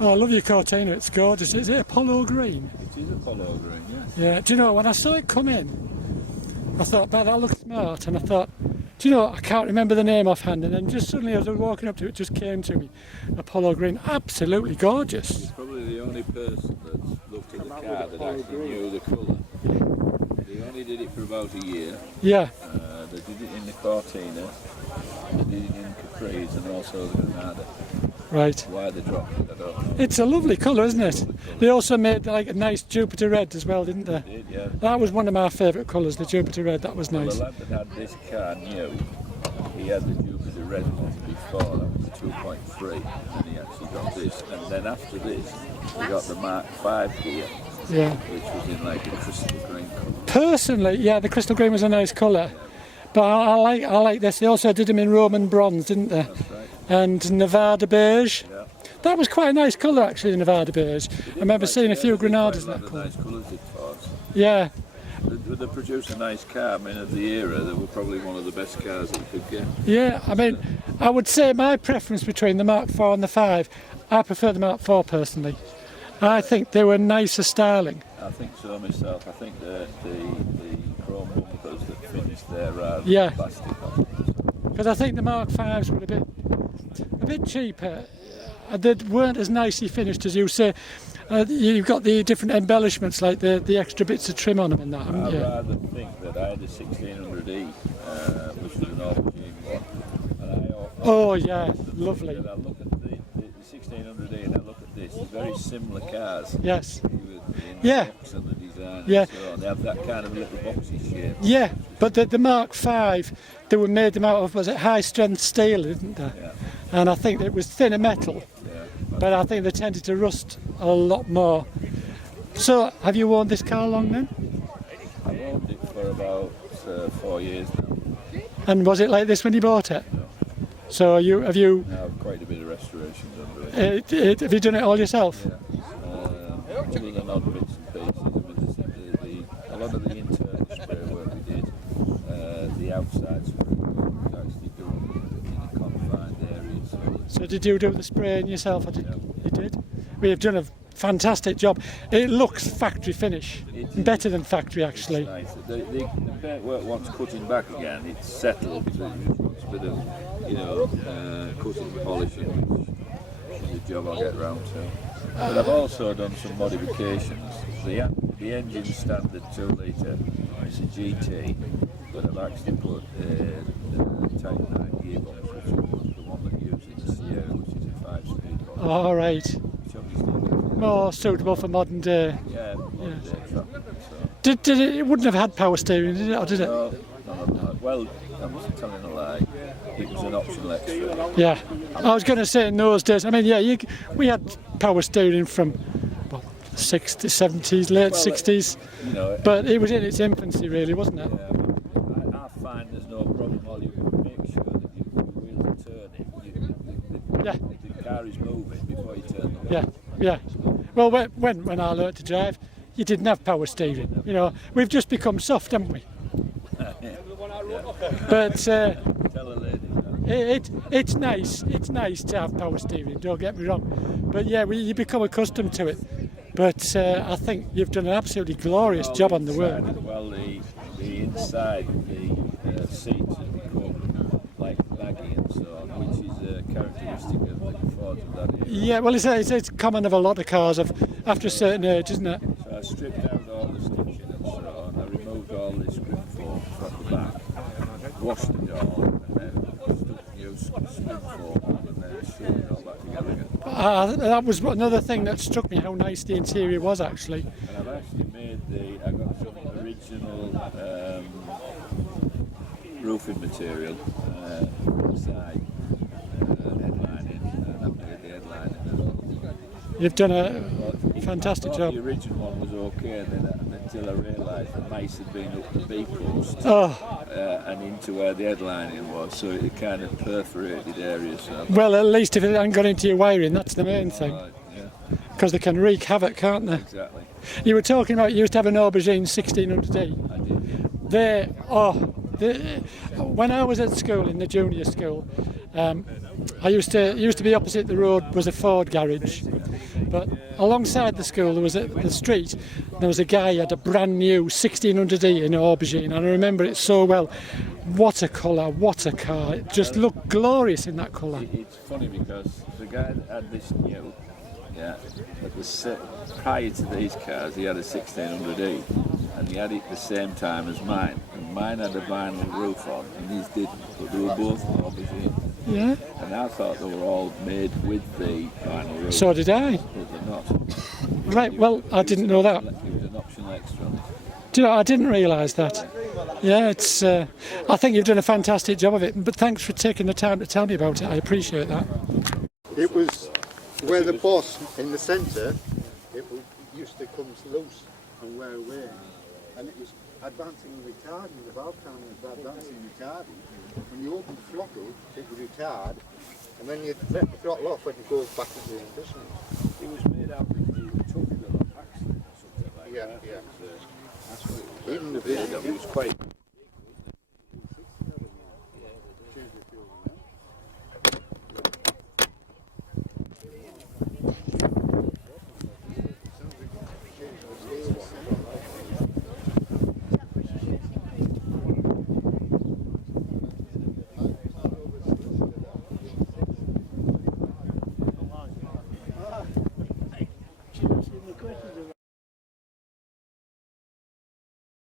Oh, I love your Cortina, it's gorgeous. Is it Apollo green? It is Apollo green, yes. Yeah, do you know, when I saw it come in, I thought, "But that looks smart," and I thought, do you know, I can't remember the name offhand, and then just suddenly as I was walking up to it, it just came to me. Apollo green, absolutely gorgeous. He's probably the only person that's looked at the car that actually knew the colour. They only did it for about a year. Yeah. They did it in the Cortina, they did it in Capri's and also the Granada. Right. Why they dropped it, I don't know. It's a lovely colour, isn't it? They also made like a nice Jupiter red as well, didn't they? They did, yeah. That was one of my favourite colours, the Jupiter red, that was Well, nice. the lad that had this car knew he had the Jupiter red one before, that was the 2.3, and he actually got this. And then after this, he got the Mark 5 Ghia, Yeah. which was in like a crystal green colour. Personally, yeah, the crystal green was a nice colour. But I like this. They also did them in Roman bronze, didn't they? That's right. And Nevada beige. Yeah. That was quite a nice colour actually, the Nevada beige. I remember seeing a few Granadas in that colour. Nice colours it was. Yeah. They produced a nice car. I mean, of the era, they were probably one of the best cars that you could get. Yeah, I mean, I would say my preference between the Mark 4 and the 5, I prefer the Mark 4 personally. I think they were nicer styling. I think so myself. I think the chrome bumpers that finished there are Yeah. plastic on them. Because I think the Mark 5s were a bit cheaper. They weren't as nicely finished as you say. You've got the different embellishments, like the extra bits of trim on them and that, haven't I'd you? rather think that I had a 1600E, which was an aubergine one. And Oh yeah, lovely. I look at the 1600E and I look at this, they're very similar cars. Yes. Yeah. Yeah. And the design Yeah. and so on. They have that kind of little boxy shape. Yeah, but the Mark 5, they were made them out of, was it high strength steel, didn't they? Yeah. And I think it was thinner metal, Yeah. but I think they tended to rust a lot more. So, have you worn this car long then? I owned it for about 4 years now. And was it like this when you bought it? No. So have you I have quite a bit of restorations under it. have you done it all yourself? Yeah. Other than odd bits and pieces, I mean, a lot of the internal spray work we did, the outside spray work we actually done in a confined area. So did you do the spraying yourself? Or Yeah. You did? We have done a fantastic job. It looks factory finish, better than factory actually. It's nice. The paintwork wants cutting back again. It's settled, so it just wants a bit of, cutting, polishing, which is a job I'll get round to. But I've also done some modifications. The engine standard 2 litre, it's a GT, but I've actually put a Type 9 gearbox, which is the one that uses the Sierra, which is a 5-speed one. All right. Which obviously, More suitable for modern day. yeah, modern day traffic. So. Did it wouldn't have had power steering, did it? Or did it? No. Well, I'm just telling a lie. It was an optional extra. Yeah. I was going to say in those days. I mean, yeah, we had power steering from well, 60s, 70s, late 60s, You know, but it was in its infancy, really, wasn't it? I find there's no problem. All you make sure that the wheels are turning. Yeah. The car is moving before you turn the wheel. Yeah, yeah. Well, when I learnt to drive, you didn't have power steering. You know, we've just become soft, haven't we? But Tell a lady. it's nice. It's nice to have power steering. Don't get me wrong. But yeah, you become accustomed to it. But I think you've done an absolutely glorious job on the work. Well, the inside, the seats have become like baggy and so on, which is a characteristic of the Ford of that era. Yeah, well, it's common of a lot of cars after a certain age, isn't it? So I stripped out all the stitching and so on. I removed all this grip foam from the back, washed it all, and then stuck new strip foam on, and then sealed it all back together again. That was another thing that struck me, how nice the interior was actually. And I've actually made I got some original roofing material inside headlining, and I've made the headlining You've done a fantastic job. The original one was okay, and then until I realised the mice had been up the B post and into where the headlining was, so it kind of perforated areas. So. Well, at least if it hadn't got into your wiring, that's the main thing. Because they can wreak havoc, can't they? Exactly. You were talking about you used to have an aubergine 1600D. I did. When I was at school, in the junior school, I used to be opposite the road was a Ford garage, but alongside the school there was the street. There was a guy who had a brand new 1600D in aubergine, and I remember it so well. What a colour! What a car! It just looked glorious in that colour. It's funny because the guy that had this new, prior to these cars, he had a 1600E, and he had it the same time as mine. And mine had a vinyl roof on, and his didn't, but they were both aubergine. Yeah. And I thought they were all made with the vinyl roof. So did I. But they're not. Right. Well, I didn't know that. It was an optional extra. Do you know? I didn't realise that. Yeah, it's. I think you've done a fantastic job of it. But thanks for taking the time to tell me about it. I appreciate that. It was where the boss in the centre, used to come loose and wear away, and it was advancing and retarding. The valve can was advancing and retarding. When you open the throttle, it would retard, and then you let the throttle off when it goes back into the ignition. It was made out of the tubular accident or something like that. Yeah. That's what it was. Even the It was quite